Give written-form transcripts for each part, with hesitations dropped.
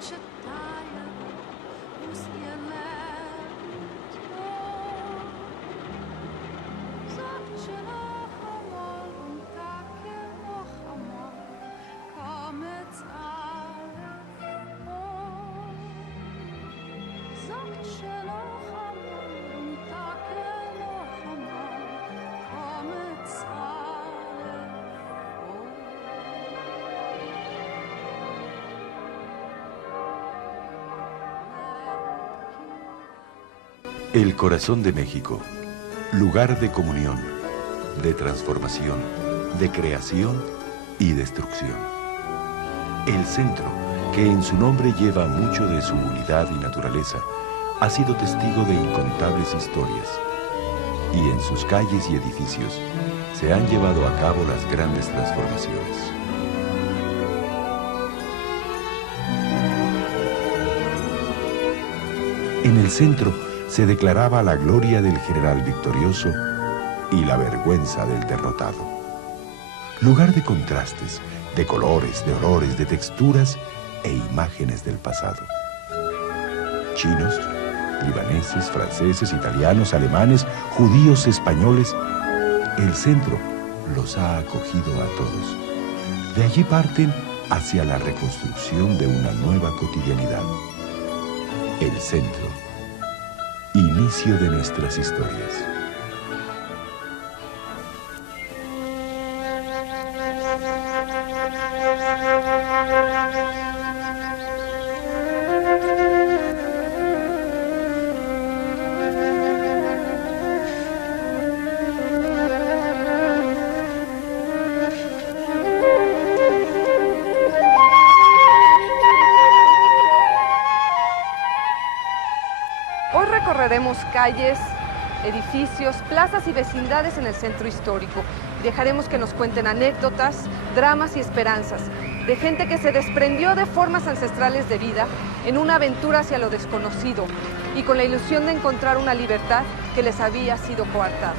читає ус'єнето. Завчено хамором, таке охамор, камець алефо. Завчено хамором, таке охамор, камець El corazón de México, lugar de comunión, de transformación, de creación y destrucción. El centro, que en su nombre lleva mucho de su unidad y naturaleza, ha sido testigo de incontables historias. Y en sus calles y edificios se han llevado a cabo las grandes transformaciones. En el centro se declaraba la gloria del general victorioso y la vergüenza del derrotado. Lugar de contrastes, de colores, de olores, de texturas e imágenes del pasado. Chinos, libaneses, franceses, italianos, alemanes, judíos, españoles, el centro los ha acogido a todos. De allí parten hacia la reconstrucción de una nueva cotidianidad. El centro, inicio de nuestras historias. Hoy recorreremos calles, edificios, plazas y vecindades en el centro histórico. Dejaremos que nos cuenten anécdotas, dramas y esperanzas de gente que se desprendió de formas ancestrales de vida en una aventura hacia lo desconocido y con la ilusión de encontrar una libertad que les había sido coartada.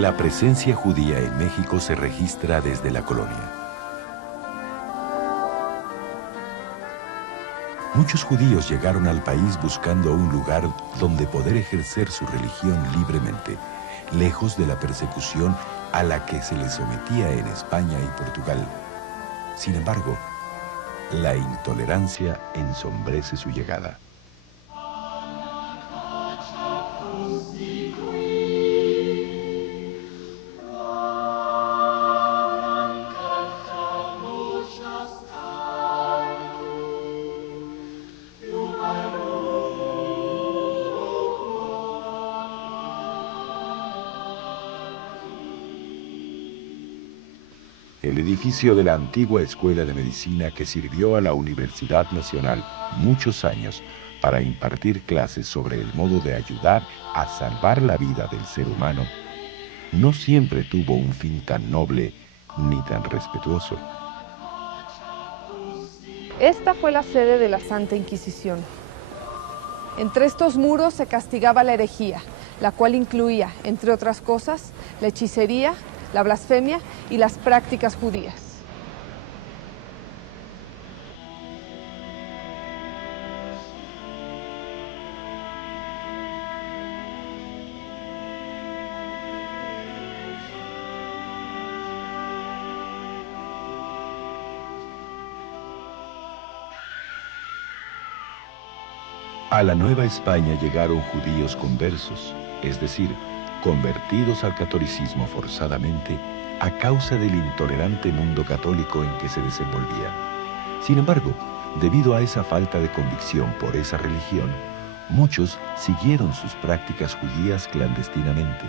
La presencia judía en México se registra desde la colonia. Muchos judíos llegaron al país buscando un lugar donde poder ejercer su religión libremente, lejos de la persecución a la que se les sometía en España y Portugal. Sin embargo, la intolerancia ensombrece su llegada. El edificio de la antigua Escuela de Medicina que sirvió a la Universidad Nacional muchos años para impartir clases sobre el modo de ayudar a salvar la vida del ser humano, no siempre tuvo un fin tan noble ni tan respetuoso. Esta fue la sede de la Santa Inquisición. Entre estos muros se castigaba la herejía, la cual incluía, entre otras cosas, la hechicería, la blasfemia y las prácticas judías. A la Nueva España llegaron judíos conversos, es decir, convertidos al catolicismo forzadamente a causa del intolerante mundo católico en que se desenvolvían. Sin embargo, debido a esa falta de convicción por esa religión, muchos siguieron sus prácticas judías clandestinamente.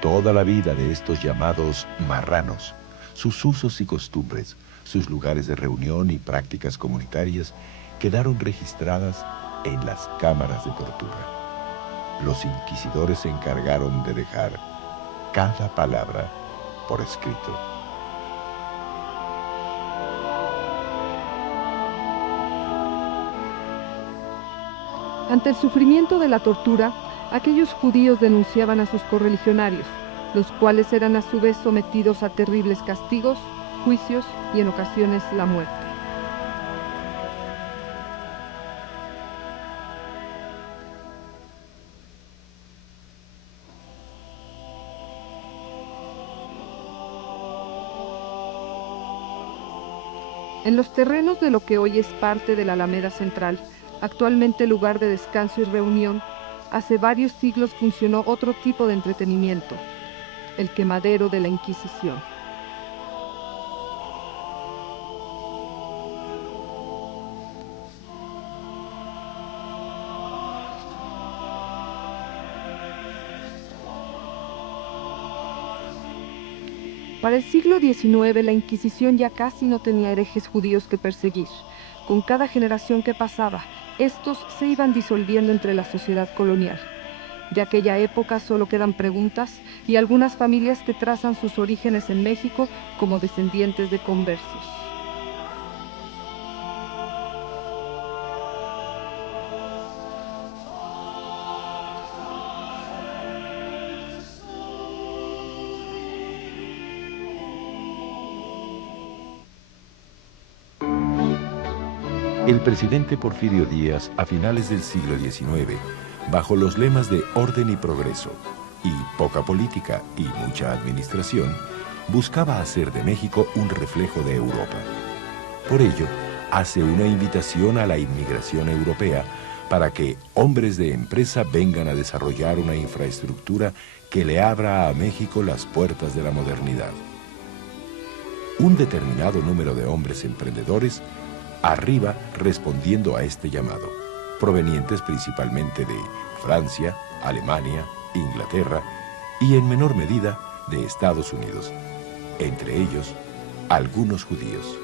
Toda la vida de estos llamados marranos, sus usos y costumbres, sus lugares de reunión y prácticas comunitarias quedaron registradas en las cámaras de tortura. Los inquisidores se encargaron de dejar cada palabra por escrito. Ante el sufrimiento de la tortura, aquellos judíos denunciaban a sus correligionarios, los cuales eran a su vez sometidos a terribles castigos, juicios y en ocasiones la muerte. En los terrenos de lo que hoy es parte de la Alameda Central, actualmente lugar de descanso y reunión, hace varios siglos funcionó otro tipo de entretenimiento, el quemadero de la Inquisición. Para el siglo XIX, la Inquisición ya casi no tenía herejes judíos que perseguir. Con cada generación que pasaba, estos se iban disolviendo entre la sociedad colonial. De aquella época solo quedan preguntas y algunas familias que trazan sus orígenes en México como descendientes de conversos. El presidente Porfirio Díaz, a finales del siglo XIX, bajo los lemas de orden y progreso, y poca política y mucha administración, buscaba hacer de México un reflejo de Europa. Por ello, hace una invitación a la inmigración europea para que hombres de empresa vengan a desarrollar una infraestructura que le abra a México las puertas de la modernidad. Un determinado número de hombres emprendedores arriba respondiendo a este llamado, provenientes principalmente de Francia, Alemania, Inglaterra y en menor medida de Estados Unidos, entre ellos algunos judíos.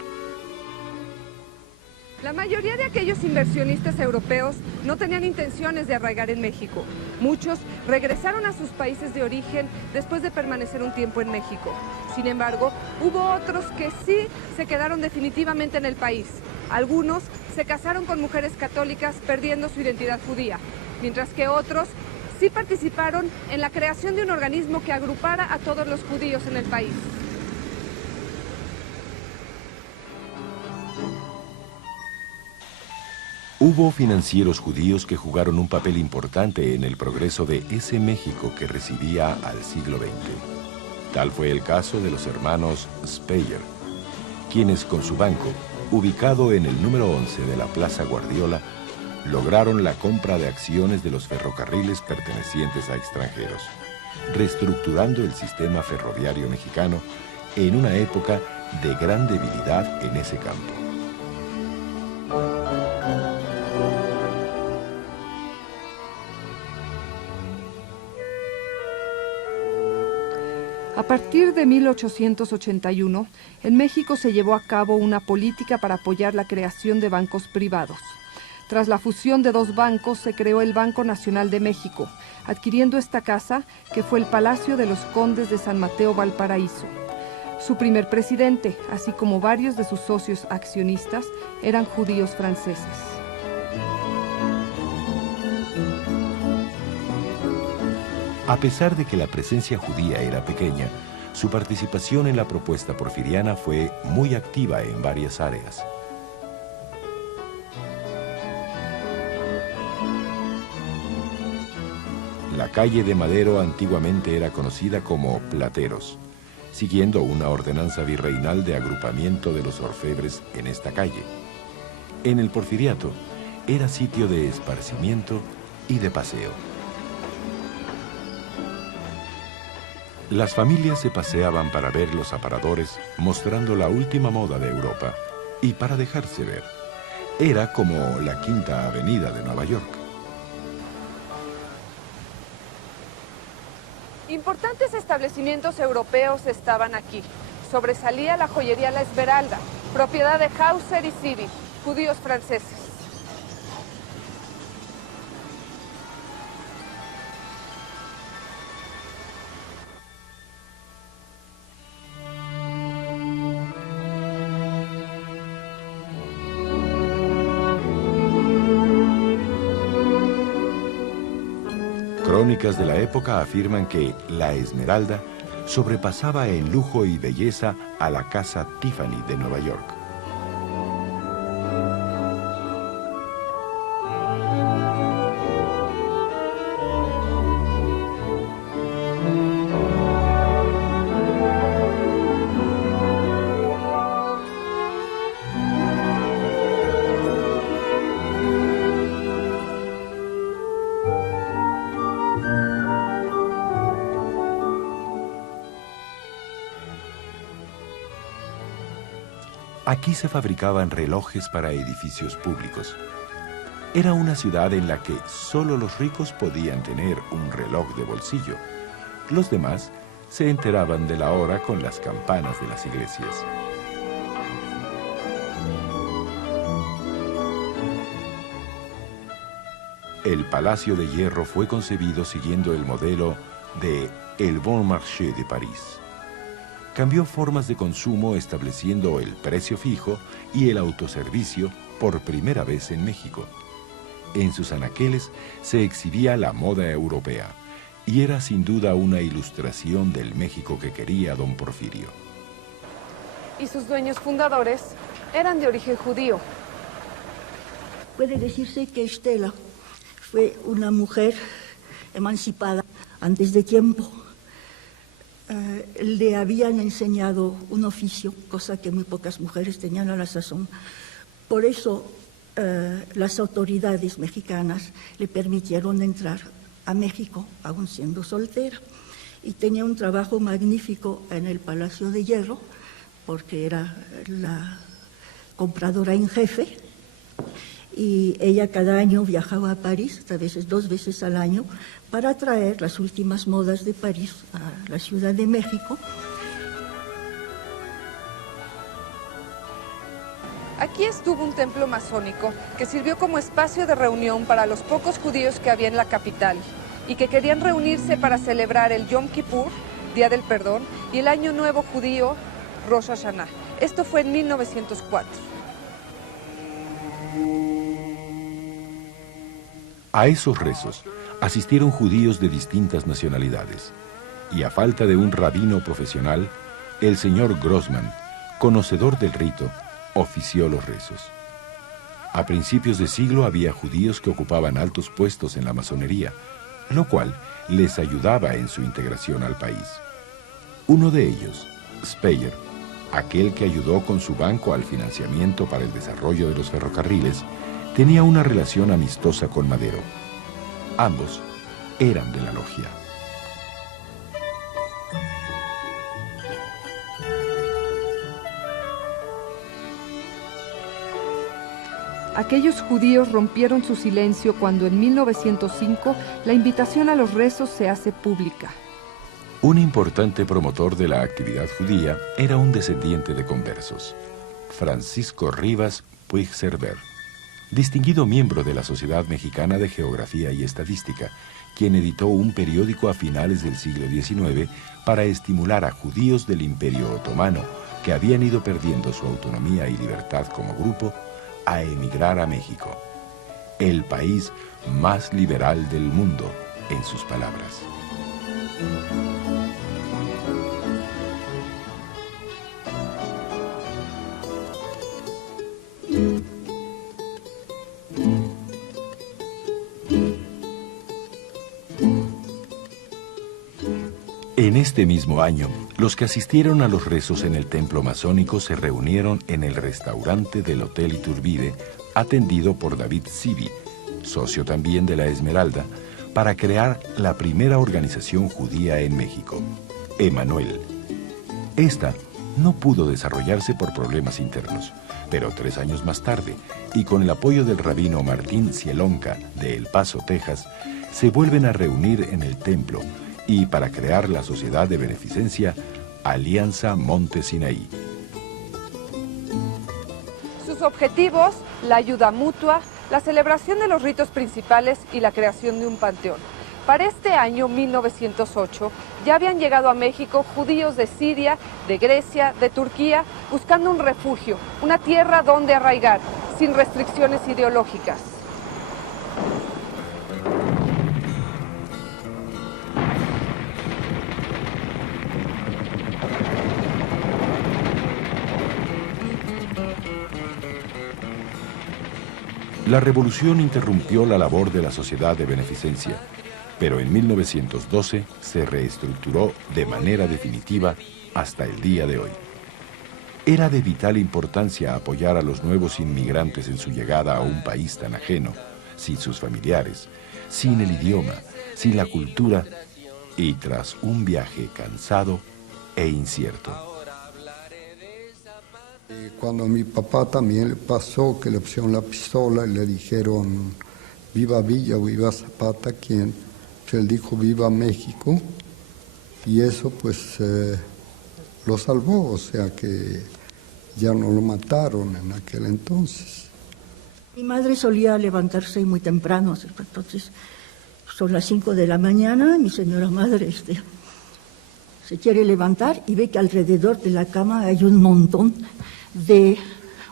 La mayoría de aquellos inversionistas europeos no tenían intenciones de arraigar en México. Muchos regresaron a sus países de origen después de permanecer un tiempo en México. Sin embargo, hubo otros que sí se quedaron definitivamente en el país. Algunos se casaron con mujeres católicas perdiendo su identidad judía, mientras que otros sí participaron en la creación de un organismo que agrupara a todos los judíos en el país. Hubo financieros judíos que jugaron un papel importante en el progreso de ese México que recibía al siglo XX. Tal fue el caso de los hermanos Speyer, quienes con su banco, ubicado en el número 11 de la Plaza Guardiola, lograron la compra de acciones de los ferrocarriles pertenecientes a extranjeros, reestructurando el sistema ferroviario mexicano en una época de gran debilidad en ese campo. A partir de 1881, en México se llevó a cabo una política para apoyar la creación de bancos privados. Tras la fusión de dos bancos, se creó el Banco Nacional de México, adquiriendo esta casa, que fue el Palacio de los Condes de San Mateo Valparaíso. Su primer presidente, así como varios de sus socios accionistas, eran judíos franceses. A pesar de que la presencia judía era pequeña, su participación en la propuesta porfiriana fue muy activa en varias áreas. La calle de Madero antiguamente era conocida como Plateros, siguiendo una ordenanza virreinal de agrupamiento de los orfebres en esta calle. En el Porfiriato era sitio de esparcimiento y de paseo. Las familias se paseaban para ver los aparadores mostrando la última moda de Europa y para dejarse ver. Era como la Quinta Avenida de Nueva York. Importantes establecimientos europeos estaban aquí. Sobresalía la joyería La Esmeralda, propiedad de Hauser y Civi, judíos franceses. Crónicas de la época afirman que La Esmeralda sobrepasaba en lujo y belleza a la casa Tiffany de Nueva York. Aquí se fabricaban relojes para edificios públicos. Era una ciudad en la que solo los ricos podían tener un reloj de bolsillo. Los demás se enteraban de la hora con las campanas de las iglesias. El Palacio de Hierro fue concebido siguiendo el modelo de El Bon Marché de París. Cambió formas de consumo estableciendo el precio fijo y el autoservicio por primera vez en México. En sus anaqueles se exhibía la moda europea y era sin duda una ilustración del México que quería don Porfirio. Y sus dueños fundadores eran de origen judío. Puede decirse que Estela fue una mujer emancipada antes de tiempo. Le habían enseñado un oficio, cosa que muy pocas mujeres tenían a la sazón. Por eso las autoridades mexicanas le permitieron entrar a México, aún siendo soltera. Y tenía un trabajo magnífico en el Palacio de Hierro, porque era la compradora en jefe. Y ella cada año viajaba a París, a veces 2 veces al año, para traer las últimas modas de París a la Ciudad de México. Aquí estuvo un templo masónico que sirvió como espacio de reunión para los pocos judíos que había en la capital y que querían reunirse para celebrar el Yom Kippur, Día del Perdón, y el Año Nuevo Judío, Rosh Hashanah. Esto fue en 1904. A esos rezos asistieron judíos de distintas nacionalidades, y a falta de un rabino profesional, el señor Grossman, conocedor del rito, ofició los rezos. A principios de siglo había judíos que ocupaban altos puestos en la masonería, lo cual les ayudaba en su integración al país. Uno de ellos, Speyer, aquel que ayudó con su banco al financiamiento para el desarrollo de los ferrocarriles, tenía una relación amistosa con Madero. Ambos eran de la logia. Aquellos judíos rompieron su silencio cuando en 1905 la invitación a los rezos se hace pública. Un importante promotor de la actividad judía era un descendiente de conversos, Francisco Rivas Puig-Cerver, distinguido miembro de la Sociedad Mexicana de Geografía y Estadística, quien editó un periódico a finales del siglo XIX para estimular a judíos del Imperio Otomano, que habían ido perdiendo su autonomía y libertad como grupo, a emigrar a México, el país más liberal del mundo, en sus palabras. En este mismo año, los que asistieron a los rezos en el templo masónico se reunieron en el restaurante del Hotel Iturbide, atendido por David Civi, socio también de La Esmeralda, para crear la primera organización judía en México. Emanuel. Esta no pudo desarrollarse por problemas internos, pero 3 años más tarde, y con el apoyo del rabino Martín Cielonca de El Paso, Texas, se vuelven a reunir en el templo y para crear la sociedad de beneficencia Alianza Monte Sinaí. Sus objetivos: la ayuda mutua, la celebración de los ritos principales y la creación de un panteón. Para este año 1908 ya habían llegado a México judíos de Siria, de Grecia, de Turquía, buscando un refugio, una tierra donde arraigar, sin restricciones ideológicas. La revolución interrumpió la labor de la sociedad de beneficencia, pero en 1912 se reestructuró de manera definitiva hasta el día de hoy. Era de vital importancia apoyar a los nuevos inmigrantes en su llegada a un país tan ajeno, sin sus familiares, sin el idioma, sin la cultura y tras un viaje cansado e incierto. Cuando a mi papá también le pasó que le pusieron la pistola y le dijeron viva Villa o viva Zapata, quien pues él dijo viva México, y eso pues lo salvó, o sea que ya no lo mataron en aquel entonces. Mi madre solía levantarse muy temprano, entonces son las 5 de la mañana, mi señora madre se quiere levantar y ve que alrededor de la cama hay un montón de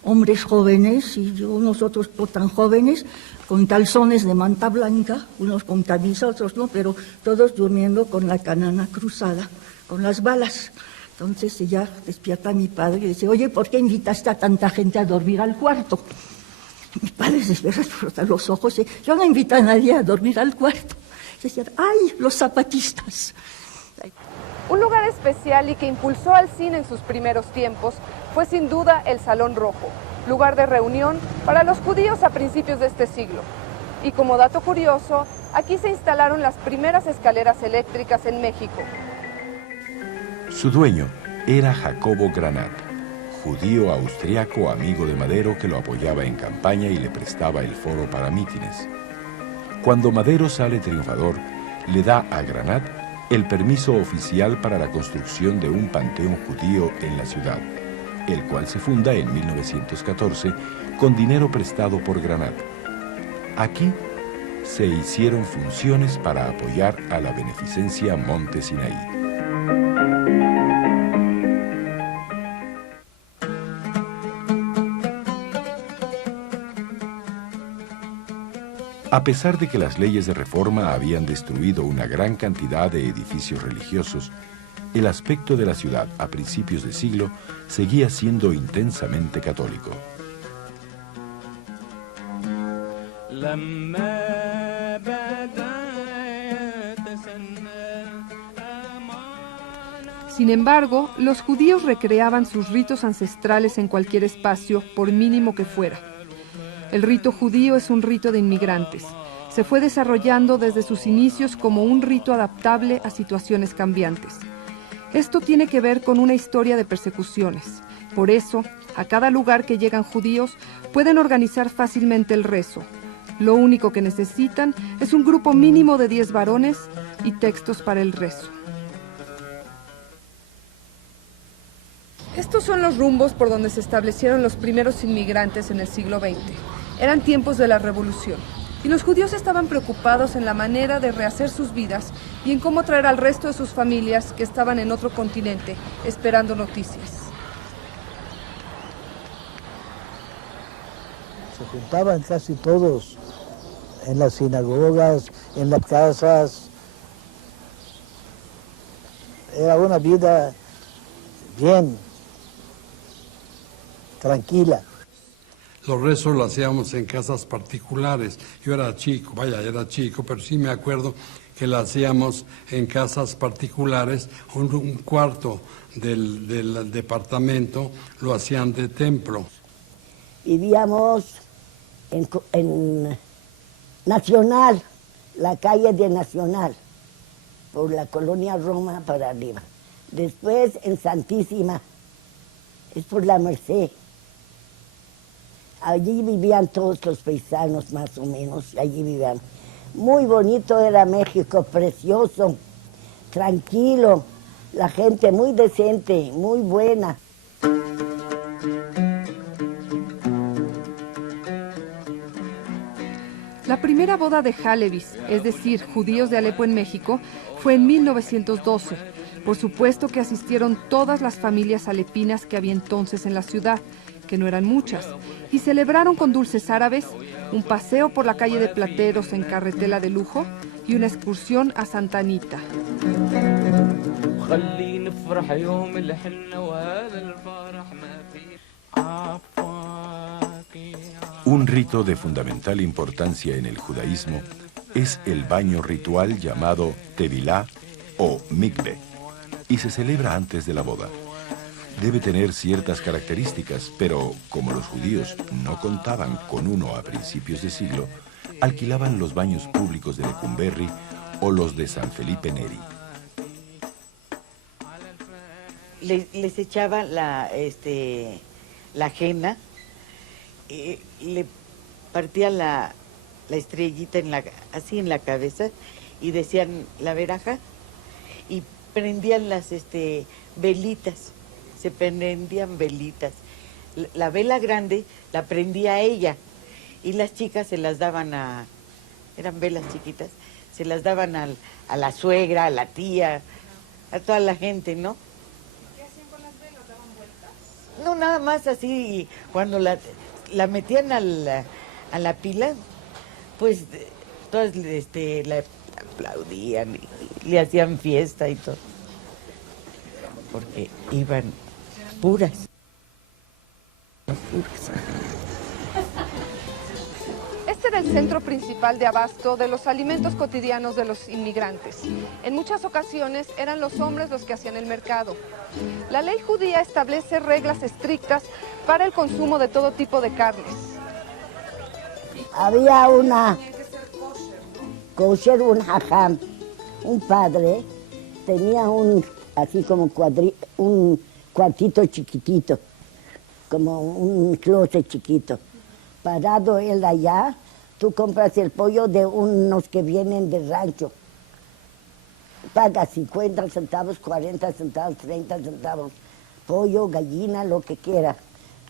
hombres jóvenes y unos otros no tan jóvenes, con calzones de manta blanca, unos con camisa, otros no, pero todos durmiendo con la canana cruzada, con las balas. Entonces ella despierta a mi padre y dice, oye, ¿por qué invitaste a tanta gente a dormir al cuarto? Mi padre se frota los ojos y dice, yo no invito a nadie a dormir al cuarto. Decía, ¡ay, los zapatistas! Un lugar especial y que impulsó al cine en sus primeros tiempos fue sin duda el Salón Rojo, lugar de reunión para los judíos a principios de este siglo. Y como dato curioso, aquí se instalaron las primeras escaleras eléctricas en México. Su dueño era Jacobo Granat, judío austriaco amigo de Madero que lo apoyaba en campaña y le prestaba el foro para mítines. Cuando Madero sale triunfador, le da a Granat el permiso oficial para la construcción de un panteón judío en la ciudad, el cual se funda en 1914 con dinero prestado por Granat. Aquí se hicieron funciones para apoyar a la beneficencia Monte Sinaí. A pesar de que las leyes de reforma habían destruido una gran cantidad de edificios religiosos, el aspecto de la ciudad a principios de siglo seguía siendo intensamente católico. Sin embargo, los judíos recreaban sus ritos ancestrales en cualquier espacio, por mínimo que fuera. El rito judío es un rito de inmigrantes. Se fue desarrollando desde sus inicios como un rito adaptable a situaciones cambiantes. Esto tiene que ver con una historia de persecuciones. Por eso, a cada lugar que llegan judíos, pueden organizar fácilmente el rezo. Lo único que necesitan es un grupo mínimo de 10 varones y textos para el rezo. Estos son los rumbos por donde se establecieron los primeros inmigrantes en el siglo XX. Eran tiempos de la revolución, y los judíos estaban preocupados en la manera de rehacer sus vidas y en cómo traer al resto de sus familias que estaban en otro continente, esperando noticias. Se juntaban casi todos en las sinagogas, en las casas. Era una vida bien, tranquila. Los rezos los hacíamos en casas particulares. Yo era chico, pero sí me acuerdo que lo hacíamos en casas particulares. Un cuarto del departamento lo hacían de templo. Vivíamos en Nacional, la calle de Nacional, por la colonia Roma para arriba. Después en Santísima, es por la Merced. Allí vivían todos los paisanos más o menos, allí vivían. Muy bonito era México, precioso, tranquilo, la gente muy decente, muy buena. La primera boda de Halevis, es decir, judíos de Alepo en México, fue en 1912. Por supuesto que asistieron todas las familias alepinas que había entonces en la ciudad, que no eran muchas, y celebraron con dulces árabes, un paseo por la calle de Plateros en carretela de lujo y una excursión a Santa Anita. Un rito de fundamental importancia en el judaísmo es el baño ritual llamado tevilá o mikve, y se celebra antes de la boda. Debe tener ciertas características, pero como los judíos no contaban con uno a principios de siglo, alquilaban los baños públicos de Lecumberri o los de San Felipe Neri. Les echaban la ajena, le partían la estrellita así en la cabeza y decían la veraja y prendían las velitas, se prendían velitas. La vela grande la prendía ella y las chicas se las daban eran velas chiquitas, se las daban a la suegra, a la tía, a toda la gente, ¿no? ¿Qué hacían con las velas? ¿Daban vueltas? No, nada más así, cuando la metían a la pila, pues todas la aplaudían y le hacían fiesta y todo, porque iban puras. Este era el centro principal de abasto de los alimentos cotidianos de los inmigrantes. En muchas ocasiones eran los hombres los que hacían el mercado. La ley judía establece reglas estrictas para el consumo de todo tipo de carnes. Había una kosher, un hajam, un padre, tenía así como un cuartito chiquitito, como un closet chiquito. Parado él allá, tú compras el pollo de unos que vienen del rancho. Pagas 50 centavos, 40 centavos, 30 centavos. Pollo, gallina, lo que quiera.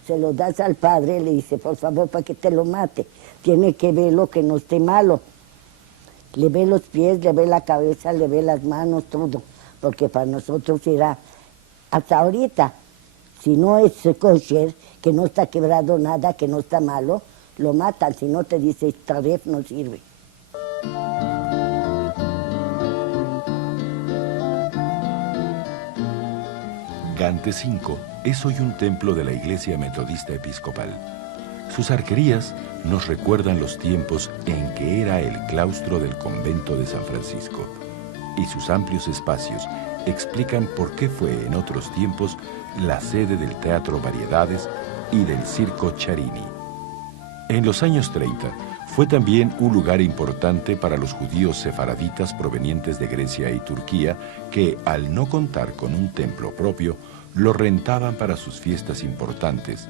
Se lo das al padre, le dice, por favor, para que te lo mate. Tiene que verlo que no esté malo. Le ve los pies, le ve la cabeza, le ve las manos, todo. Porque para nosotros era, hasta ahorita, si no es kosher, que no está quebrado nada, que no está malo, lo matan. Si no te dice, taref no sirve. Gante 5 es hoy un templo de la Iglesia Metodista Episcopal. Sus arquerías nos recuerdan los tiempos en que era el claustro del convento de San Francisco, y sus amplios espacios explican por qué fue en otros tiempos la sede del Teatro Variedades y del Circo Charini. En los años 30 fue también un lugar importante para los judíos sefaraditas provenientes de Grecia y Turquía que, al no contar con un templo propio, lo rentaban para sus fiestas importantes,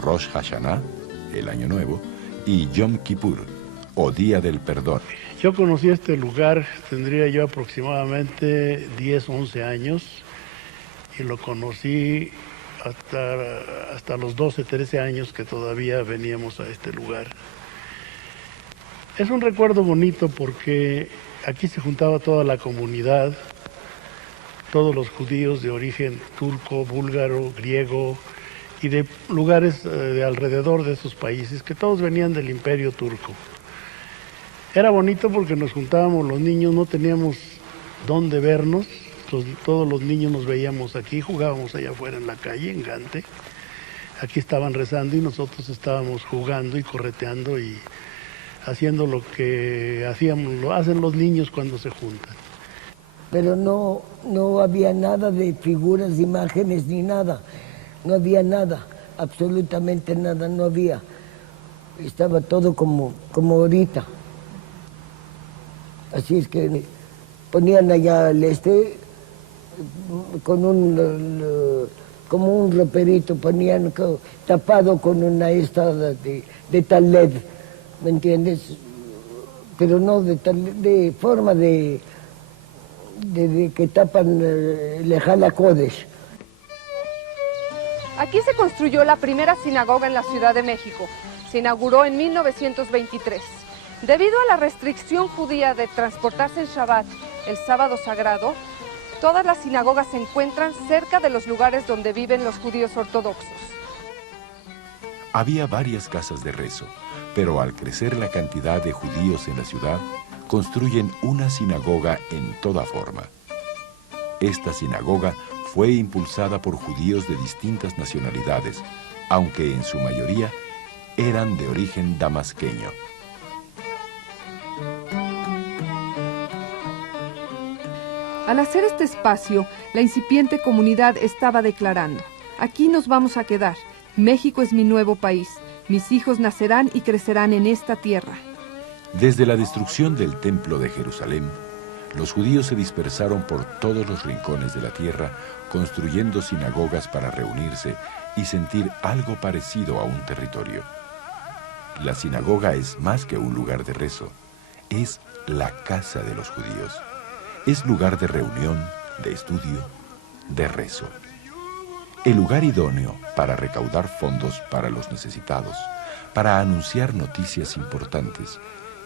Rosh Hashanah, el Año Nuevo, y Yom Kippur, o Día del Perdón. Yo conocí este lugar, tendría yo aproximadamente 10, 11 años, y lo conocí hasta los 12, 13 años que todavía veníamos a este lugar. Es un recuerdo bonito porque aquí se juntaba toda la comunidad, todos los judíos de origen turco, búlgaro, griego y de lugares de alrededor de esos países, que todos venían del Imperio Turco. Era bonito porque nos juntábamos los niños, no teníamos dónde vernos, todos los niños nos veíamos aquí, jugábamos allá afuera en la calle, en Gante. Aquí estaban rezando y nosotros estábamos jugando y correteando y haciendo lo que lo hacen los niños cuando se juntan. Pero no había nada de figuras, imágenes ni nada. No había nada, absolutamente nada, no había. Estaba todo como ahorita. Así es que ponían allá con como un roperito, ponían tapado con una esta de tal LED, ¿me entiendes? Pero no de forma de que tapan Lejala Kodesh. Aquí se construyó la primera sinagoga en la Ciudad de México. Se inauguró en 1923. Debido a la restricción judía de transportarse en Shabbat, el sábado sagrado, todas las sinagogas se encuentran cerca de los lugares donde viven los judíos ortodoxos. Había varias casas de rezo, pero al crecer la cantidad de judíos en la ciudad, construyen una sinagoga en toda forma. Esta sinagoga fue impulsada por judíos de distintas nacionalidades, aunque en su mayoría eran de origen damasqueño. Al hacer este espacio, la incipiente comunidad estaba declarando: aquí nos vamos a quedar, México es mi nuevo país, mis hijos nacerán y crecerán en esta tierra. Desde la destrucción del Templo de Jerusalén, los judíos se dispersaron por todos los rincones de la tierra, construyendo sinagogas para reunirse y sentir algo parecido a un territorio. La sinagoga es más que un lugar de rezo, es la casa de los judíos. Es lugar de reunión, de estudio, de rezo. El lugar idóneo para recaudar fondos para los necesitados, para anunciar noticias importantes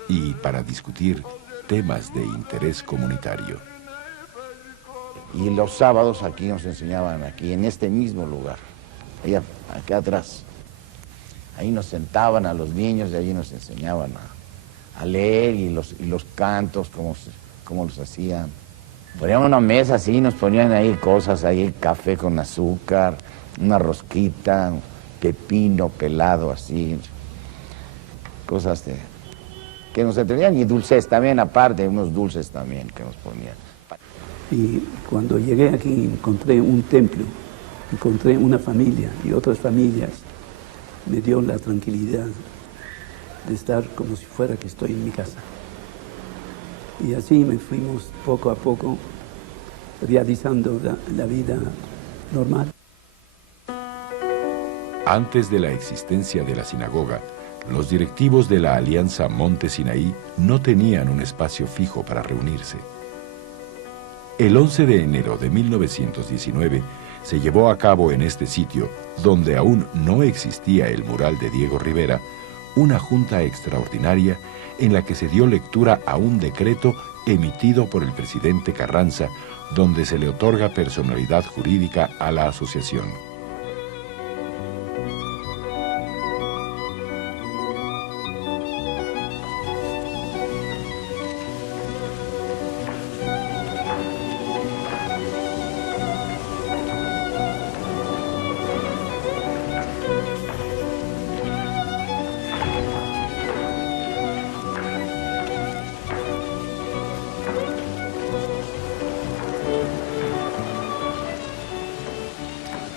y para discutir temas de interés comunitario. Y los sábados aquí nos enseñaban, aquí en este mismo lugar, allá, acá atrás. Ahí nos sentaban a los niños y allí nos enseñaban a leer y los cantos, cómo los hacían. Ponían una mesa así, nos ponían ahí cosas, ahí café con azúcar, una rosquita, pepino pelado así, cosas que nos entretenían, y dulces también, aparte, unos dulces también que nos ponían. Y cuando llegué aquí encontré un templo, encontré una familia y otras familias. Me dio la tranquilidad de estar como si fuera que estoy en mi casa. Y así me fuimos poco a poco realizando la vida normal. Antes de la existencia de la sinagoga, los directivos de la Alianza Monte Sinaí no tenían un espacio fijo para reunirse. El 11 de enero de 1919 se llevó a cabo en este sitio, donde aún no existía el mural de Diego Rivera, una junta extraordinaria en la que se dio lectura a un decreto emitido por el presidente Carranza, donde se le otorga personalidad jurídica a la asociación.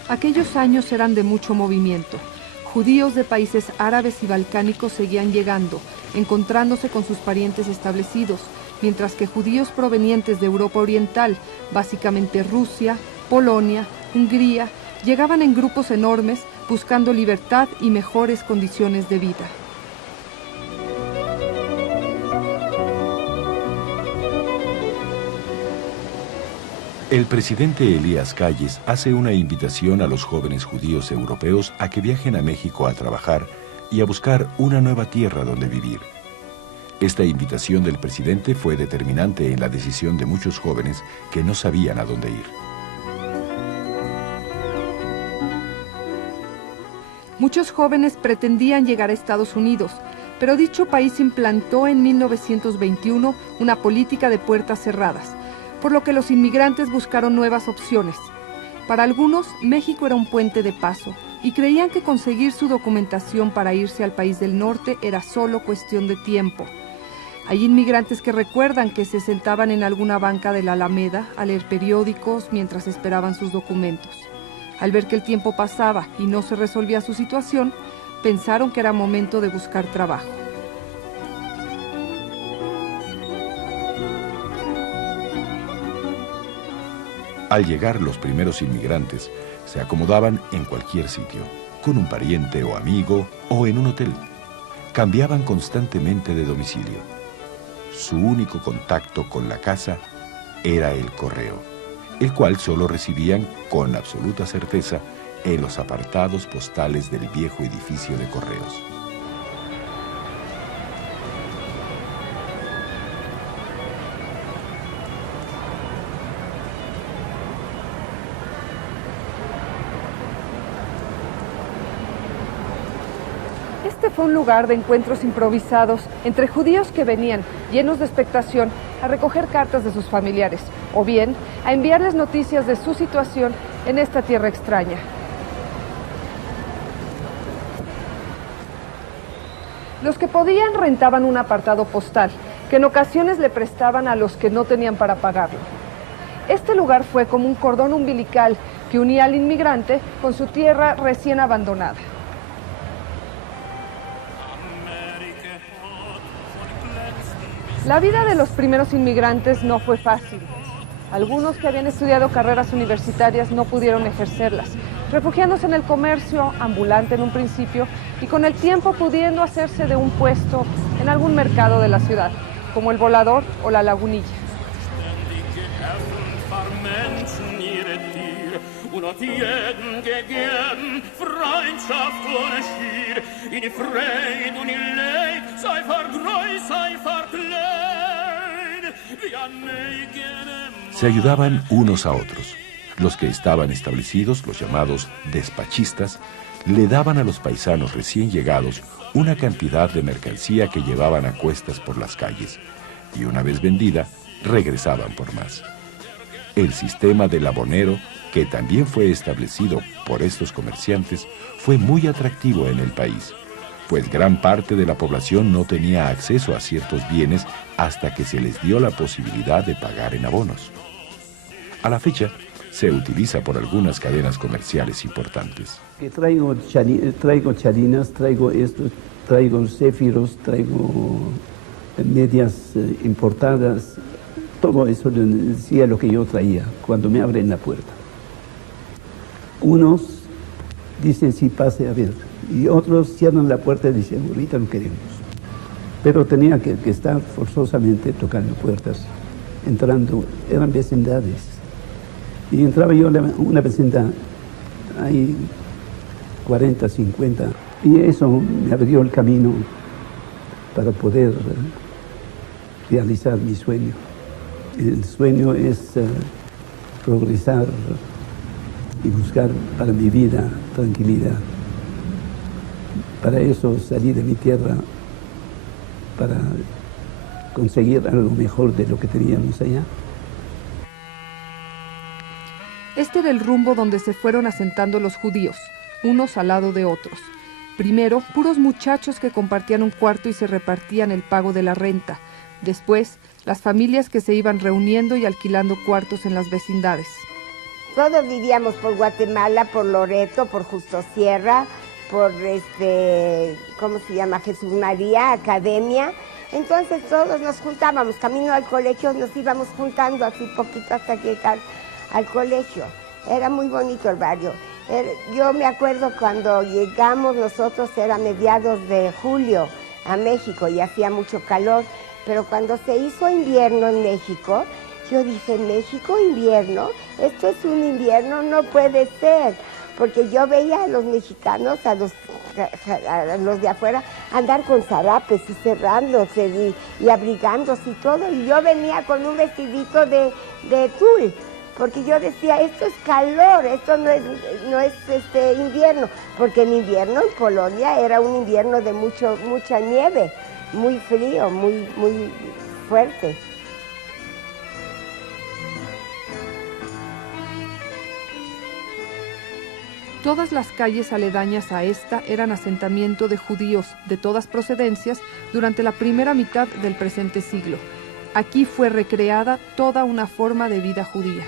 Aquellos años eran de mucho movimiento. Judíos de países árabes y balcánicos seguían llegando, encontrándose con sus parientes establecidos, mientras que judíos provenientes de Europa Oriental, básicamente Rusia, Polonia, Hungría, llegaban en grupos enormes buscando libertad y mejores condiciones de vida. El presidente Elías Calles hace una invitación a los jóvenes judíos europeos a que viajen a México a trabajar y a buscar una nueva tierra donde vivir. Esta invitación del presidente fue determinante en la decisión de muchos jóvenes que no sabían a dónde ir. Muchos jóvenes pretendían llegar a Estados Unidos, pero dicho país implantó en 1921 una política de puertas cerradas, por lo que los inmigrantes buscaron nuevas opciones. Para algunos, México era un puente de paso y creían que conseguir su documentación para irse al país del norte era solo cuestión de tiempo. Hay inmigrantes que recuerdan que se sentaban en alguna banca de la Alameda a leer periódicos mientras esperaban sus documentos. Al ver que el tiempo pasaba y no se resolvía su situación, pensaron que era momento de buscar trabajo. Al llegar los primeros inmigrantes, se acomodaban en cualquier sitio, con un pariente o amigo o en un hotel. Cambiaban constantemente de domicilio. Su único contacto con la casa era el correo, el cual solo recibían con absoluta certeza en los apartados postales del viejo edificio de correos. Este fue un lugar de encuentros improvisados entre judíos que venían, llenos de expectación, a recoger cartas de sus familiares, o bien a enviarles noticias de su situación en esta tierra extraña. Los que podían rentaban un apartado postal, que en ocasiones le prestaban a los que no tenían para pagarlo. Este lugar fue como un cordón umbilical que unía al inmigrante con su tierra recién abandonada. La vida de los primeros inmigrantes no fue fácil. Algunos que habían estudiado carreras universitarias no pudieron ejercerlas, refugiándose en el comercio ambulante en un principio y con el tiempo pudiendo hacerse de un puesto en algún mercado de la ciudad, como el Volador o la Lagunilla. Se ayudaban unos a otros. Los que estaban establecidos, los llamados despachistas, le daban a los paisanos recién llegados una cantidad de mercancía que llevaban a cuestas por las calles, y una vez vendida, regresaban por más. El sistema del abonero, que también fue establecido por estos comerciantes, fue muy atractivo en el país, pues gran parte de la población no tenía acceso a ciertos bienes hasta que se les dio la posibilidad de pagar en abonos. A la fecha, se utiliza por algunas cadenas comerciales importantes. Traigo chalinas, traigo esto, traigo céfiros, traigo medias importadas. Todo eso decía lo que yo traía cuando me abren la puerta. Unos dicen sí, pase a ver, y otros cierran la puerta y dicen ahorita no queremos. Pero tenía que estar forzosamente tocando puertas, entrando, eran vecindades. Y entraba yo a una vecindad, hay 40, 50, y eso me abrió el camino para poder realizar mi sueño. El sueño es progresar y buscar para mi vida tranquilidad. Para eso salí de mi tierra, para conseguir algo mejor de lo que teníamos allá. Este era el rumbo donde se fueron asentando los judíos, unos al lado de otros. Primero, puros muchachos que compartían un cuarto y se repartían el pago de la renta. Después, las familias que se iban reuniendo y alquilando cuartos en las vecindades. Todos vivíamos por Guatemala, por Loreto, por Justo Sierra, por ¿cómo se llama? Jesús María, Academia. Entonces todos nos juntábamos, camino al colegio nos íbamos juntando así poquito hasta llegar al colegio. Era muy bonito el barrio. Yo me acuerdo cuando llegamos nosotros, era mediados de julio a México y hacía mucho calor, pero cuando se hizo invierno en México, yo dije, ¿México invierno? Esto es un invierno, no puede ser, porque yo veía a los mexicanos, a los de afuera, andar con zarapes y cerrándose y abrigándose y todo, y yo venía con un vestidito de tul, porque yo decía, esto es calor, esto no es invierno, porque el invierno en Polonia era un invierno de mucha nieve, muy frío, muy fuerte. Todas las calles aledañas a esta eran asentamiento de judíos de todas procedencias durante la primera mitad del presente siglo. Aquí fue recreada toda una forma de vida judía.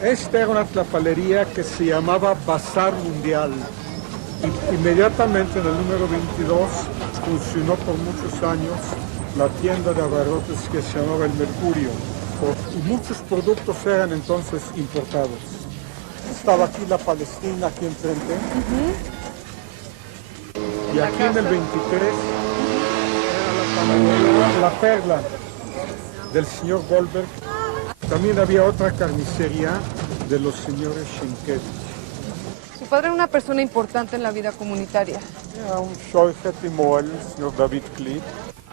Esta era una tlapalería que se llamaba Bazar Mundial. Inmediatamente en el número 22 funcionó por muchos años la tienda de abarrotes que se llamaba El Mercurio. Y muchos productos eran entonces importados. Estaba aquí la Palestina, aquí enfrente. Y aquí en el 23 era la Perla del señor Goldberg. También había otra carnicería de los señores Sienkiewicz. Su padre era una persona importante en la vida comunitaria. Era un Scheuchet y Moel, el señor David Klipp.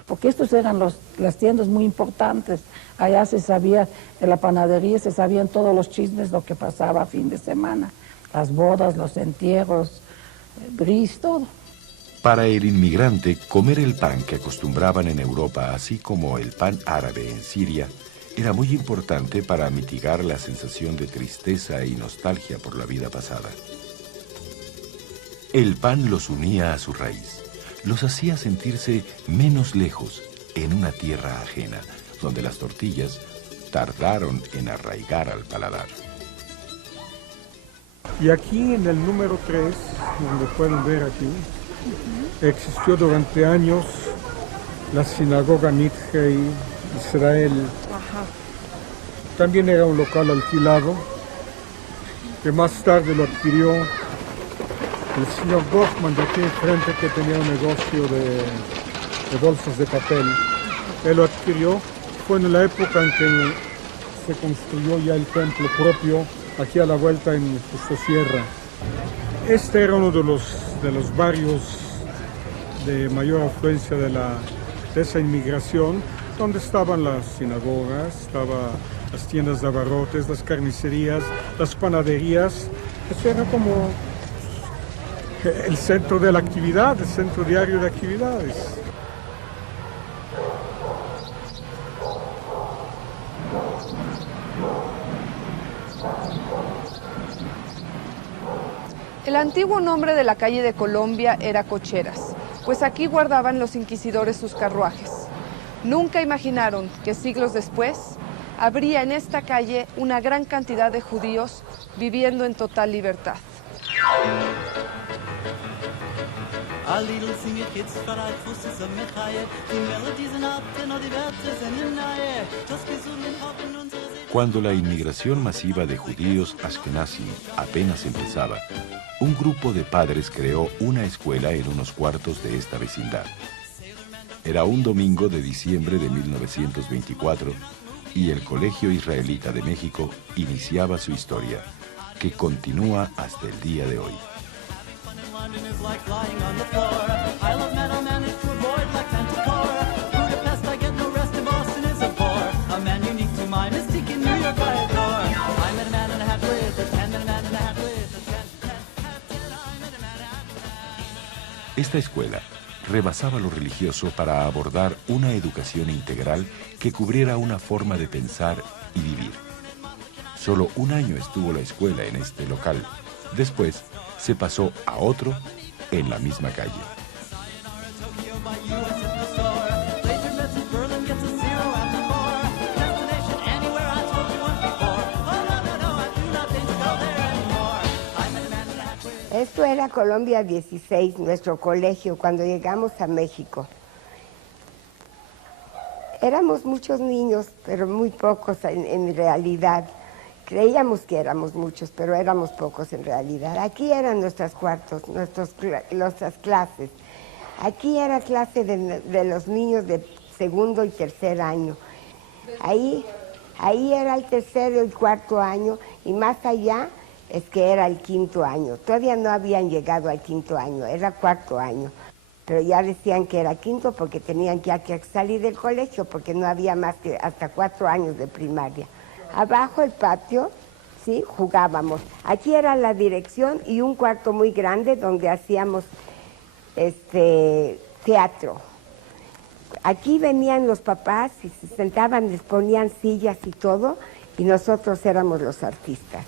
Porque estos eran las tiendas muy importantes. Allá se sabía, en la panadería se sabían todos los chismes, lo que pasaba a fin de semana. Las bodas, los entierros, bris, todo. Para el inmigrante, comer el pan que acostumbraban en Europa, así como el pan árabe en Siria, era muy importante para mitigar la sensación de tristeza y nostalgia por la vida pasada. El pan los unía a su raíz, los hacía sentirse menos lejos en una tierra ajena, donde las tortillas tardaron en arraigar al paladar. Y aquí en el número 3, donde pueden ver aquí, existió durante años la sinagoga Nidhei Israel. También era un local alquilado, que más tarde lo adquirió el señor Goffman de aquí enfrente, que tenía un negocio de bolsas de papel. Él lo adquirió, fue en la época en que se construyó ya el templo propio, aquí a la vuelta en Justo Sierra. Este era uno de los barrios de mayor afluencia de esa inmigración, donde estaban las sinagogas, estaban las tiendas de abarrotes, las carnicerías, las panaderías. Eso era como el centro de la actividad, el centro diario de actividades. El antiguo nombre de la calle de Colombia era Cocheras, pues aquí guardaban los inquisidores sus carruajes. Nunca imaginaron que siglos después habría en esta calle una gran cantidad de judíos viviendo en total libertad. Cuando la inmigración masiva de judíos ashkenazim apenas empezaba, un grupo de padres creó una escuela en unos cuartos de esta vecindad. Era un domingo de diciembre de 1924 y el Colegio Israelita de México iniciaba su historia, que continúa hasta el día de hoy. Esta escuela rebasaba lo religioso para abordar una educación integral que cubriera una forma de pensar y vivir. Solo un año estuvo la escuela en este local. Después se pasó a otro en la misma calle. Esto era Colombia 16, nuestro colegio, cuando llegamos a México. Éramos muchos niños, pero muy pocos en realidad. Creíamos que éramos muchos, pero éramos pocos en realidad. Aquí eran nuestros cuartos, nuestras clases. Aquí era clase de los niños de segundo y tercer año. Ahí era el tercero y cuarto año, y más allá es que era el quinto año. Todavía no habían llegado al quinto año, era cuarto año. Pero ya decían que era quinto porque tenían que salir del colegio, porque no había más que hasta 4 años de primaria. Abajo el patio, sí, jugábamos. Aquí era la dirección y un cuarto muy grande donde hacíamos teatro. Aquí venían los papás y se sentaban, les ponían sillas y todo, y nosotros éramos los artistas.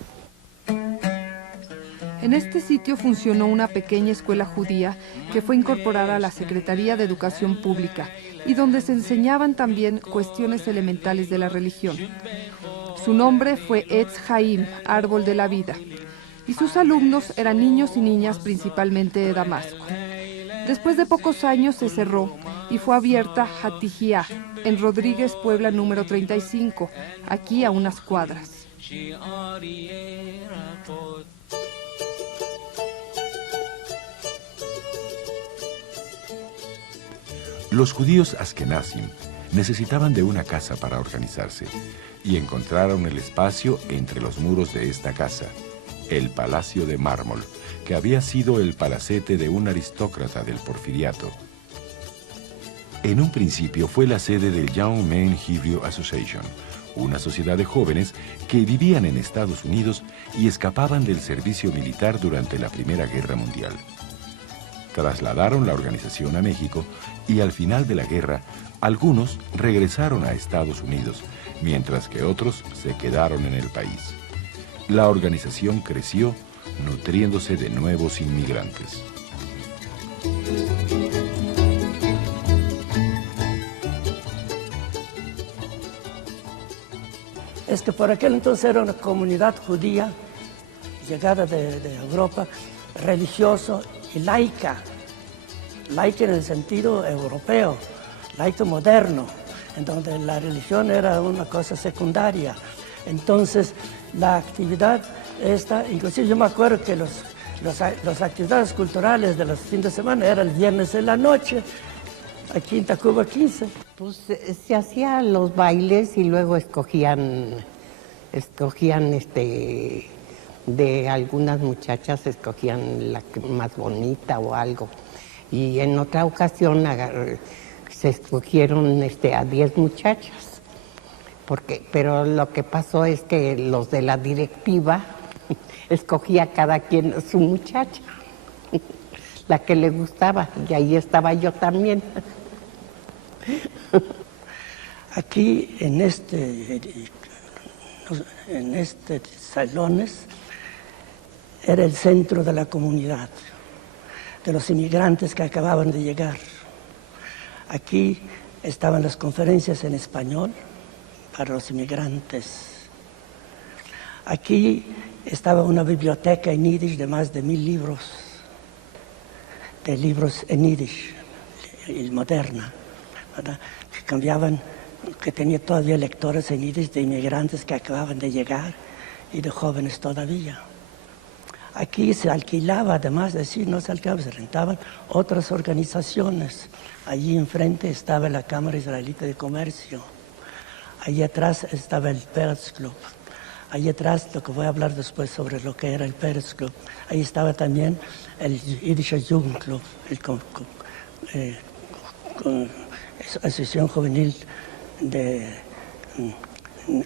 En este sitio funcionó una pequeña escuela judía que fue incorporada a la Secretaría de Educación Pública y donde se enseñaban también cuestiones elementales de la religión. Su nombre fue Etz Haim, Árbol de la Vida, y sus alumnos eran niños y niñas principalmente de Damasco. Después de pocos años se cerró y fue abierta Hatijia, en Rodríguez, Puebla número 35, aquí a unas cuadras. Los judíos askenazim necesitaban de una casa para organizarse y encontraron el espacio entre los muros de esta casa, el Palacio de Mármol, que había sido el palacete de un aristócrata del Porfiriato. En un principio fue la sede del Young Men Hebrew Association, una sociedad de jóvenes que vivían en Estados Unidos y escapaban del servicio militar durante la Primera Guerra Mundial. Trasladaron la organización a México y al final de la guerra, algunos regresaron a Estados Unidos, mientras que otros se quedaron en el país. La organización creció, nutriéndose de nuevos inmigrantes. Es que por aquel entonces era una comunidad judía, llegada de Europa, religioso y laica en el sentido europeo, laico moderno, en donde la religión era una cosa secundaria. Entonces, la actividad esta, inclusive yo me acuerdo que las actividades culturales de los fines de semana eran el viernes en la noche, aquí en Tacuba 15. Pues se hacían los bailes y luego escogían de algunas muchachas, escogían la más bonita o algo. Y en otra ocasión se escogieron a 10 muchachas. Pero lo que pasó es que los de la directiva escogía cada quien su muchacha, la que le gustaba, y ahí estaba yo también. Aquí en salones era el centro de la comunidad, de los inmigrantes que acababan de llegar. Aquí estaban las conferencias en español para los inmigrantes. Aquí estaba una biblioteca en yiddish de más de 1000 libros, en yiddish, moderna, ¿verdad? Que cambiaban, que tenía todavía lectores en yiddish de inmigrantes que acababan de llegar y de jóvenes todavía. Aquí se alquilaba, además de decir, no se alquilaba, se rentaban otras organizaciones. Allí enfrente estaba la Cámara Israelita de Comercio. Allí atrás estaba el Peretz Club. Allí atrás, lo que voy a hablar después sobre lo que era el Peretz Club. Ahí estaba también el Yiddish Jugendclub, asociación juvenil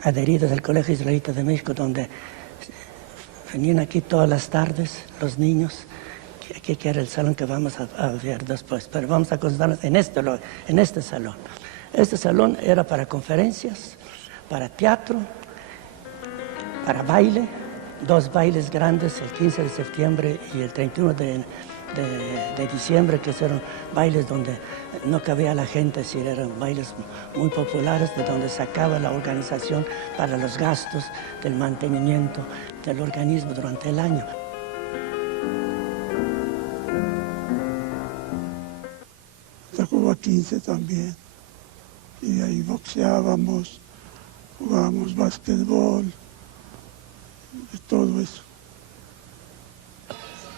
adheridos al Colegio Israelita de México, donde venían aquí todas las tardes los niños, que era el salón que vamos a ver después, pero vamos a concentrarnos en este salón. Este salón era para conferencias, para teatro, para baile, 2 bailes grandes, el 15 de septiembre y el 31 de diciembre, que eran bailes donde no cabía la gente, si eran bailes muy populares, de donde sacaba la organización para los gastos del mantenimiento del organismo durante el año. Tacuba 15 también, y ahí boxeábamos, jugábamos básquetbol, y todo eso.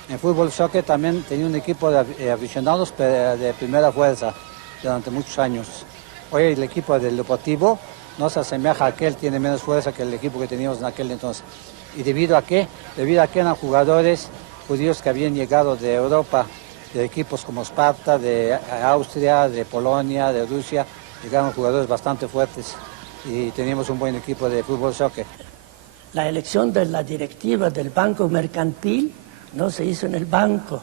En fútbol soccer también tenía un equipo de aficionados de primera fuerza durante muchos años. Hoy el equipo del Deportivo no se asemeja a aquel, tiene menos fuerza que el equipo que teníamos en aquel entonces. ¿Y debido a qué? Debido a que eran jugadores judíos que habían llegado de Europa, de equipos como Sparta, de Austria, de Polonia, de Rusia. Llegaron jugadores bastante fuertes y teníamos un buen equipo de fútbol soccer. La elección de la directiva del Banco Mercantil no se hizo en el banco,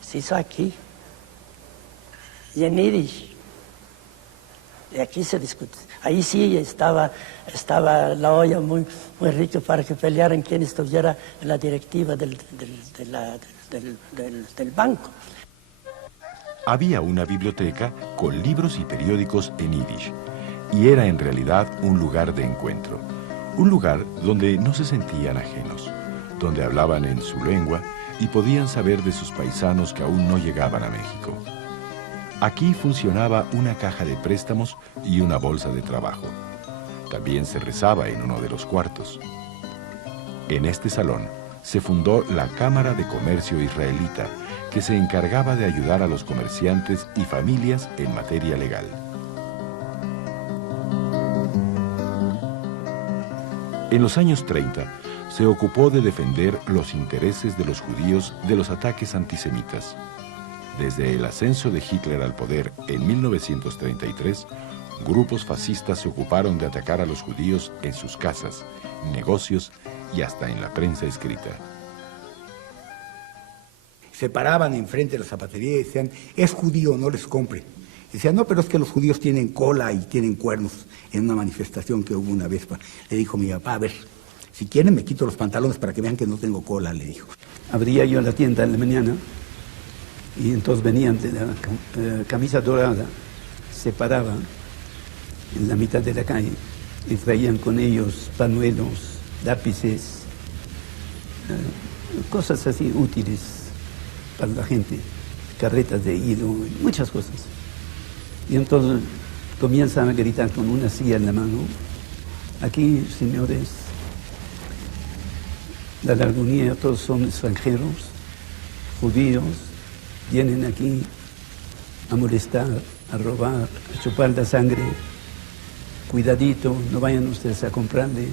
se hizo aquí, y en Yiddish. Y aquí se discute. Ahí sí estaba la olla muy rica para que pelearan quien estuviera en la directiva del banco. Había una biblioteca con libros y periódicos en yiddish, y era en realidad un lugar de encuentro, un lugar donde no se sentían ajenos, donde hablaban en su lengua y podían saber de sus paisanos que aún no llegaban a México. Aquí funcionaba una caja de préstamos y una bolsa de trabajo. También se rezaba en uno de los cuartos. En este salón se fundó la Cámara de Comercio Israelita, que se encargaba de ayudar a los comerciantes y familias en materia legal. En los años 30, se ocupó de defender los intereses de los judíos de los ataques antisemitas. Desde el ascenso de Hitler al poder en 1933, grupos fascistas se ocuparon de atacar a los judíos en sus casas, negocios y hasta en la prensa escrita. Se paraban enfrente de la zapatería y decían, es judío, no les compre. Decían, no, pero es que los judíos tienen cola y tienen cuernos. En una manifestación que hubo una vez, le dijo mi papá, a ver, si quieren me quito los pantalones para que vean que no tengo cola, le dijo. Abría yo la tienda en la mañana y entonces venían de la camisa dorada, se paraban en la mitad de la calle y traían con ellos pañuelos, lápices, cosas así útiles para la gente, carretas de hilo, muchas cosas. Y entonces comienzan a gritar con una silla en la mano, aquí, señores, la Lagunilla todos son extranjeros, judíos, vienen aquí a molestar, a robar, a chupar la sangre. Cuidadito, no vayan ustedes a comprarle.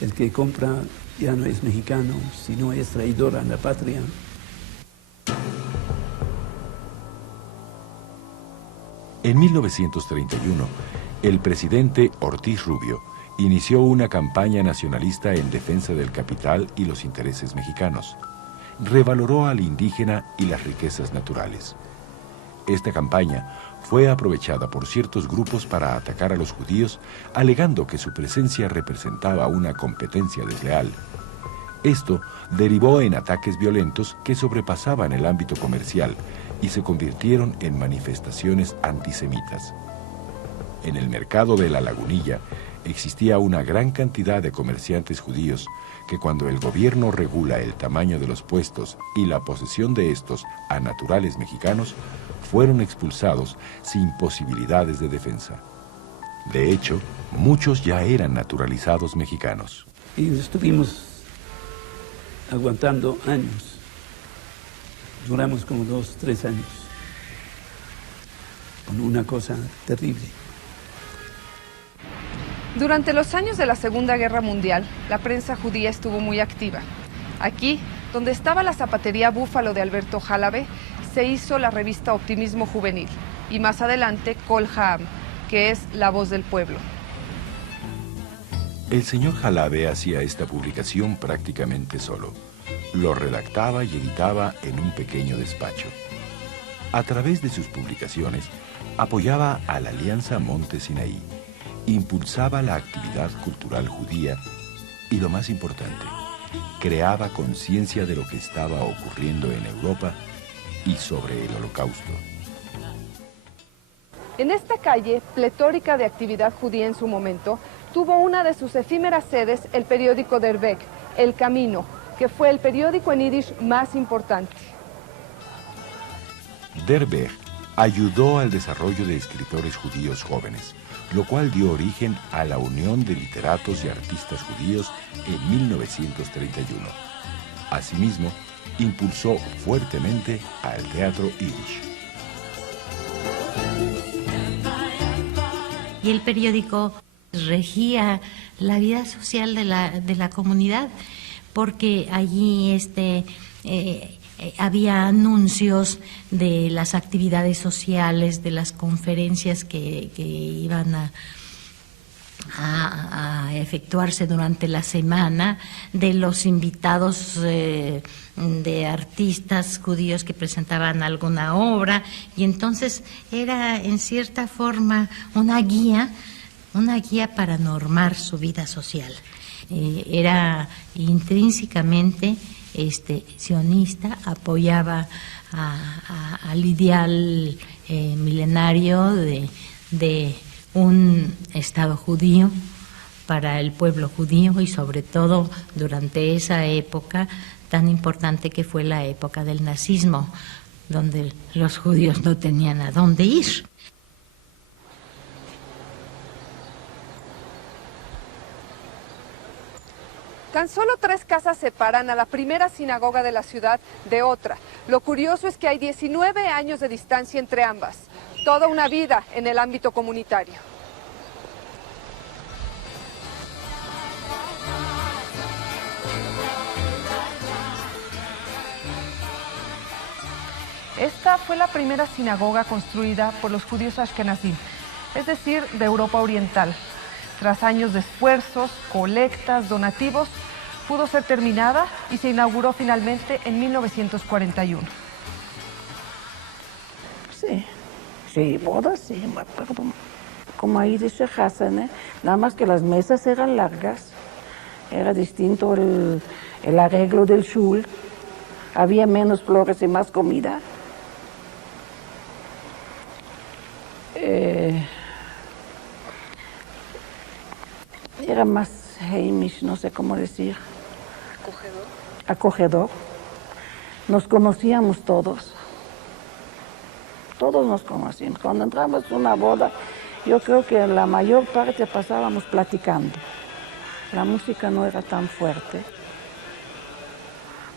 El que compra ya no es mexicano, sino es traidor a la patria. En 1931, el presidente Ortiz Rubio inició una campaña nacionalista en defensa del capital y los intereses mexicanos. Revaloró al indígena y las riquezas naturales. Esta campaña fue aprovechada por ciertos grupos para atacar a los judíos, alegando que su presencia representaba una competencia desleal. Esto derivó en ataques violentos que sobrepasaban el ámbito comercial y se convirtieron en manifestaciones antisemitas. En el mercado de La Lagunilla existía una gran cantidad de comerciantes judíos que cuando el gobierno regula el tamaño de los puestos y la posesión de estos a naturales mexicanos, fueron expulsados sin posibilidades de defensa. De hecho, muchos ya eran naturalizados mexicanos. Y estuvimos aguantando años. Duramos como 2, 3 años. Con una cosa terrible. Durante los años de la Segunda Guerra Mundial, la prensa judía estuvo muy activa. Aquí, donde estaba la zapatería Búfalo de Alberto Jalabe, se hizo la revista Optimismo Juvenil y más adelante Kol Ha'am, que es La Voz del Pueblo. El señor Jalabe hacía esta publicación prácticamente solo. Lo redactaba y editaba en un pequeño despacho. A través de sus publicaciones, apoyaba a la Alianza Monte Sinaí, impulsaba la actividad cultural judía y, lo más importante, creaba conciencia de lo que estaba ocurriendo en Europa y sobre el Holocausto. En esta calle, pletórica de actividad judía en su momento, tuvo una de sus efímeras sedes el periódico Der Weg, El Camino, que fue el periódico en yiddish más importante. Der Weg ayudó al desarrollo de escritores judíos jóvenes, lo cual dio origen a la Unión de Literatos y Artistas Judíos en 1931. Asimismo, impulsó fuertemente al teatro yiddish. Y el periódico regía la vida social de la comunidad, porque allí había anuncios de las actividades sociales, de las conferencias que iban a efectuarse durante la semana, de los invitados de artistas judíos que presentaban alguna obra, y entonces era en cierta forma una guía para normar su vida social. Era intrínsecamente sionista, apoyaba al ideal milenario de un Estado judío para el pueblo judío, y sobre todo durante esa época tan importante que fue la época del nazismo, donde los judíos no tenían a dónde ir. Tan solo 3 casas separan a la primera sinagoga de la ciudad de otra. Lo curioso es que hay 19 años de distancia entre ambas. Toda una vida en el ámbito comunitario. Esta fue la primera sinagoga construida por los judíos ashkenazim, es decir, de Europa Oriental. Tras años de esfuerzos, colectas, donativos, pudo ser terminada y se inauguró finalmente en 1941. Sí, bodas, sí, me acuerdo. Como ahí dice Hassan, nada más que las mesas eran largas, era distinto el arreglo del shul, había menos flores y más comida. Era más heimish, no sé cómo decir. Acogedor. Nos conocíamos todos. Todos nos conocíamos. Cuando entramos en una boda, yo creo que la mayor parte pasábamos platicando. La música no era tan fuerte.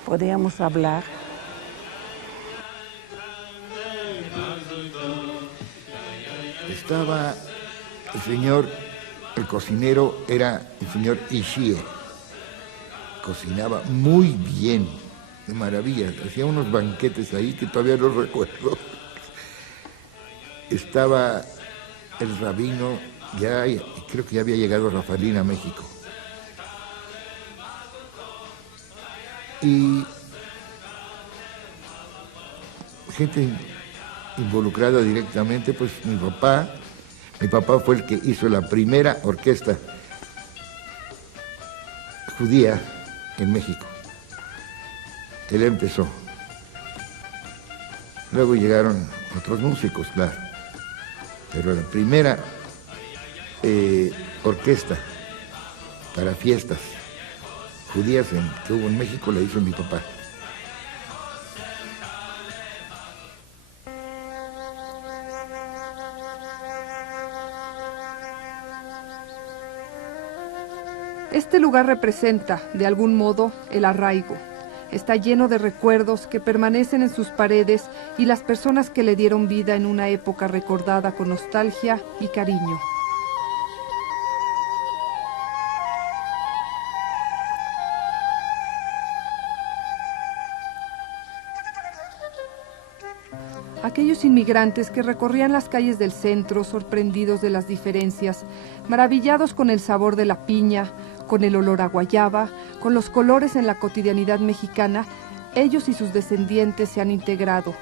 Podíamos hablar. Estaba el señor, el cocinero era el señor Ishie. Cocinaba muy bien, de maravilla. Hacía unos banquetes ahí que todavía los recuerdo. Estaba el rabino, ya creo que ya había llegado Rafaelín a México. Y gente involucrada directamente, pues mi papá fue el que hizo la primera orquesta judía en México. Él empezó. Luego llegaron otros músicos, claro. Pero la primera orquesta para fiestas judías que hubo en México la hizo mi papá. Este lugar representa, de algún modo, el arraigo. Está lleno de recuerdos que permanecen en sus paredes y las personas que le dieron vida en una época recordada con nostalgia y cariño. Aquellos inmigrantes que recorrían las calles del centro, sorprendidos de las diferencias, maravillados con el sabor de la piña, con el olor a guayaba, con los colores en la cotidianidad mexicana, ellos y sus descendientes se han integrado,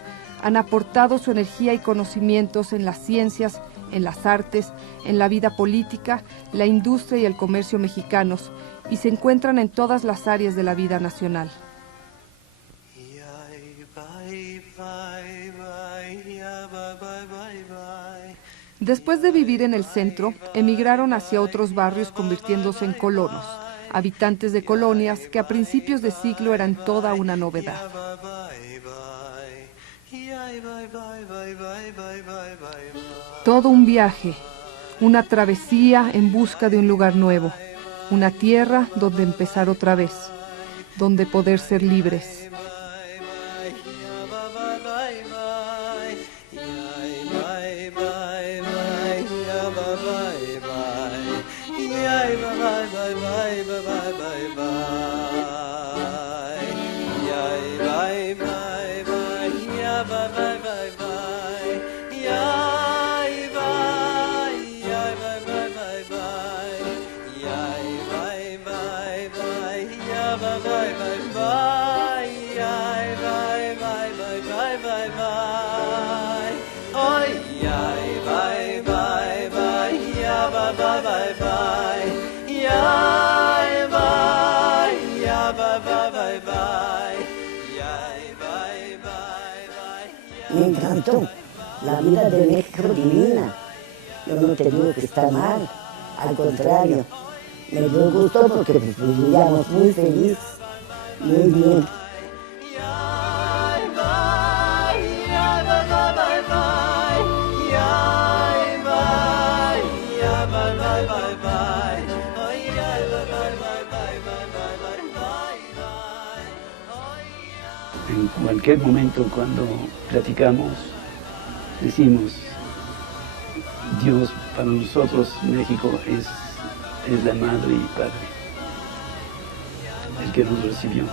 han aportado su energía y conocimientos en las ciencias, en las artes, en la vida política, la industria y el comercio mexicanos, y se encuentran en todas las áreas de la vida nacional. Después de vivir en el centro, emigraron hacia otros barrios convirtiéndose en colonos, habitantes de colonias que a principios de siglo eran toda una novedad. Todo un viaje, una travesía en busca de un lugar nuevo, una tierra donde empezar otra vez, donde poder ser libres. Me encantó. La vida de México divina. Yo no te digo que está mal. Al contrario, me dio gusto porque vivíamos muy feliz, muy bien. En cualquier momento cuando platicamos, decimos, Dios para nosotros, México, es la madre y padre, el que nos recibió.